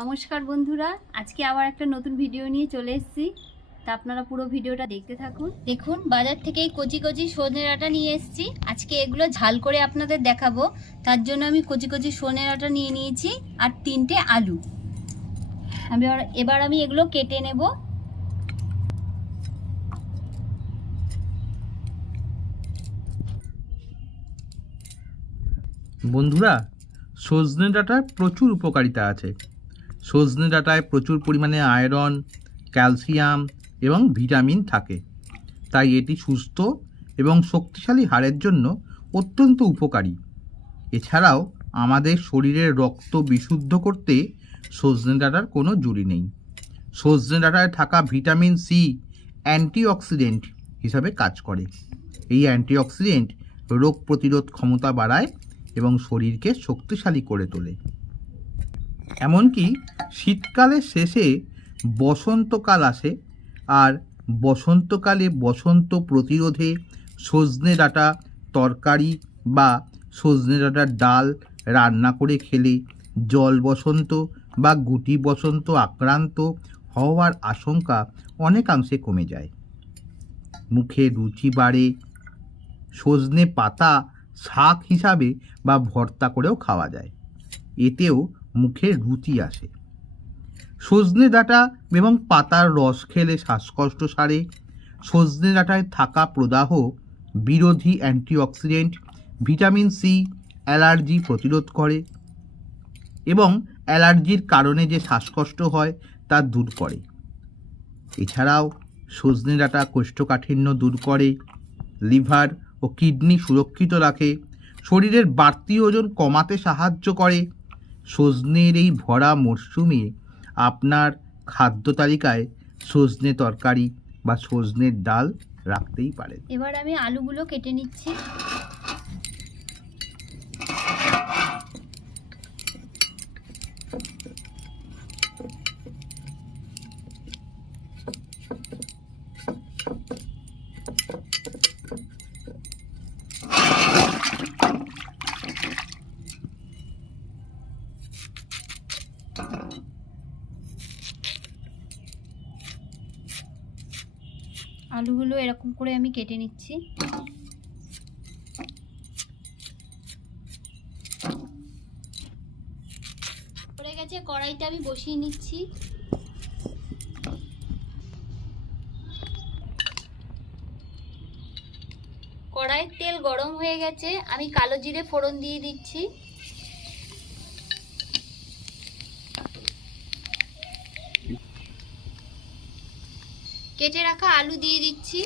নমস্কার বন্ধুরা, আজকে আবার একটা নতুন ভিডিও নিয়ে চলে এসেছি। তা আপনারা পুরো ভিডিওটা দেখতে থাকুন। দেখুন, বাজার থেকে কচি কচি সজনে ডাঁটা নিয়ে এসেছি। আজকে এগুলো ঝাল করে আপনাদের দেখাবো। তার জন্য আমি কচি কচি সজনে ডাঁটা নিয়ে নিয়েছি আর তিনটে আলু। আমি এবার আমি এগুলো কেটে নেব। বন্ধুরা সজনে ডাঁটার প্রচুর উপকারিতা আছে। সজনে ডাঁটায় প্রচুর পরিমাণে আয়রন, ক্যালসিয়াম এবং ভিটামিন থাকে। তাই এটি সুস্থ এবং শক্তিশালী হাড়ের জন্য অত্যন্ত উপকারী। এছাড়াও আমাদের শরীরের রক্ত বিশুদ্ধ করতে সজনে ডাঁটার কোনো জুড়ি নেই। সজনে ডাঁটায় থাকা ভিটামিন সি অ্যান্টিঅক্সিডেন্ট হিসাবে কাজ করে। এই অ্যান্টিঅক্সিডেন্ট রোগ প্রতিরোধ ক্ষমতা বাড়ায় এবং শরীরকে শক্তিশালী করে তোলে। এমনকি শীতকালের শেষে বসন্তকাল আসে আর বসন্তকালে বসন্ত প্রতিরোধে সজনে ডাঁটা তরকারি বা সজনে ডাঁটার ডাল রান্না করে খেলে জল বসন্ত বা গুটি বসন্ত আক্রান্ত হওয়ার আশঙ্কা অনেকাংশে কমে যায়। মুখে রুচি বাড়ে, সজনে পাতা শাক হিসাবে বা ভর্তা করেও খাওয়া যায়। এতেও মুখে রুচি আসে। সজনে ডাঁটা এবং পাতার রস খেলে শ্বাসকষ্ট সারে। সজনে ডাঁটায় থাকা প্রদাহ, বিরোধী অ্যান্টিঅক্সিডেন্ট, ভিটামিন সি, অ্যালার্জি প্রতিরোধ করে এবং অ্যালার্জির কারণে যে শ্বাসকষ্ট হয় তা দূর করে। এছাড়াও সজনে ডাঁটা কোষ্ঠকাঠিন্য দূর করে, লিভার ও কিডনি সুরক্ষিত রাখে, শরীরের বাড়তি ওজন কমাতে সাহায্য করে সজনের এই ভরা মরশুমে আপনার খাদ্য তালিকায় সজনে তরকারি বা সজনের ডাল রাখতেই পারেন। এবার আমি আলুগুলো কেটে নিচ্ছি। আলুগুলো এরকম করে আমি কেটে নিচ্ছি। পড়ে গেছে, কড়াইটা আমি বসিয়ে নিচ্ছি। কড়াইয়ের তেল গরম হয়ে গেছে, আমি কালো জিরে ফোড়ন দিয়ে দিচ্ছি। কেটে রাখা আলু দিয়ে দিচ্ছি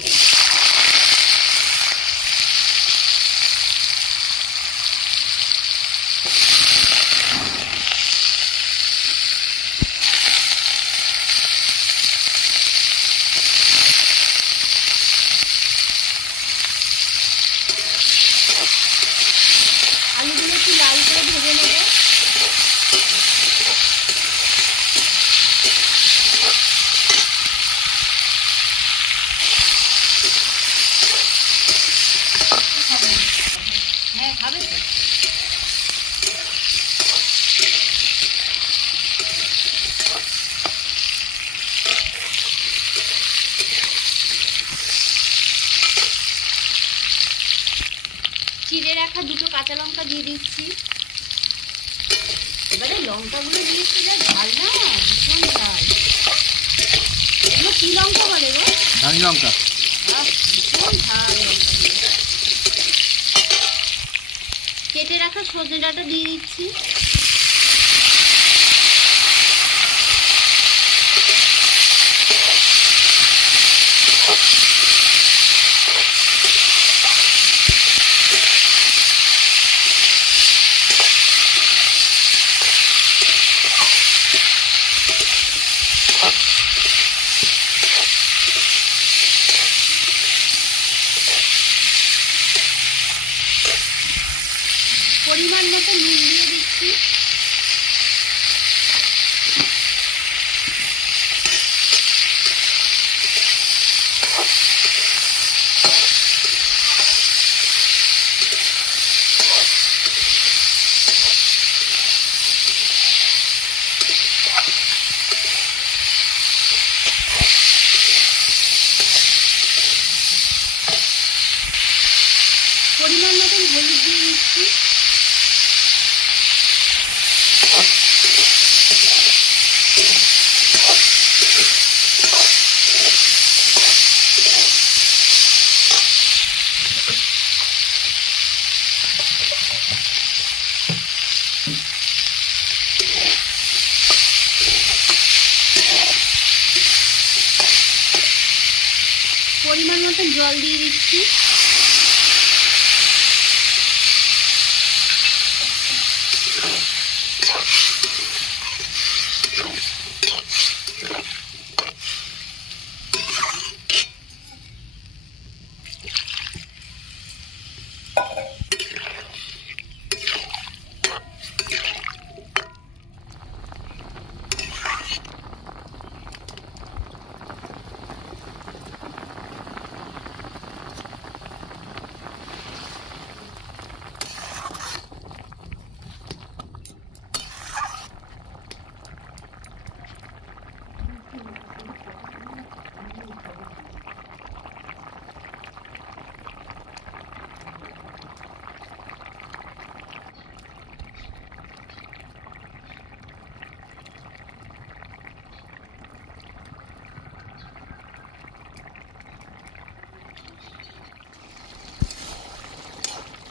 আলুগুলো একটু লাল করে ভেজে নেব হ্যাঁ খাবে তো চিড়ে রাখা দুটো কাঁচা লঙ্কা দিয়ে দিচ্ছি। এবারে লঙ্কাগুলো দিয়েছি যা ঝাল না ভীষণ ঝাল। এগুলো কি লঙ্কা বলে গো? ধানি লঙ্কা। ভীষণ ঝাল কেটে রাখা সজনে ডাঁটা দিচ্ছি দিয়ে দিচ্ছি। পরিমাণ মতো জল দিয়ে দিচ্ছি।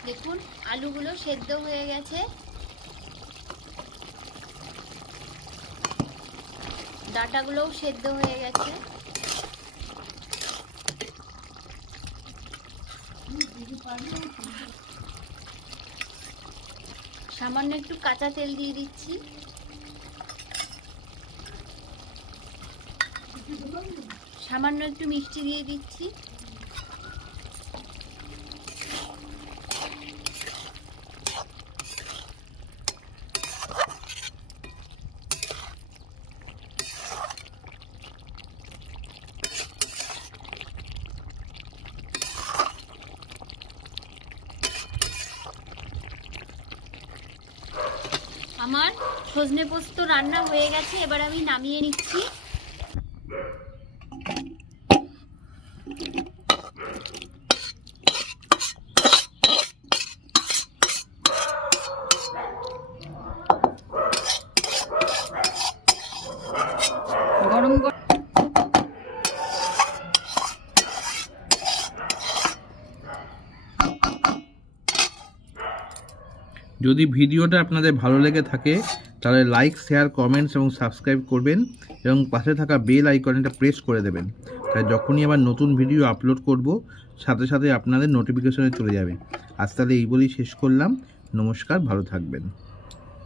দেখুন, আলুগুলো সেদ্ধ হয়ে গেছে। ডাটাগুলোও সেদ্ধ হয়ে গেছে। সামান্য একটু কাঁচা তেল দিয়ে দিচ্ছি। সামান্য একটু মিষ্টি দিয়ে দিচ্ছি। আমার সজনে পোস্ত রান্না হয়ে গেছে এবার আমি নামিয়ে নিচ্ছি গরম গরম যদি ভিডিওটা আপনাদের ভালো লেগে থাকে, তাহলে লাইক শেয়ার কমেন্টস এবং সাবস্ক্রাইব করবেন এবং পাশে থাকা বেল আইকনটা প্রেস করে দেবেন। তাই যখনই আবার নতুন ভিডিও আপলোড করব, সাথে সাথে আপনাদের নোটিফিকেশনে চলে যাবে। আজ তাহলে এই বলেই শেষ করলাম। নমস্কার, ভালো থাকবেন।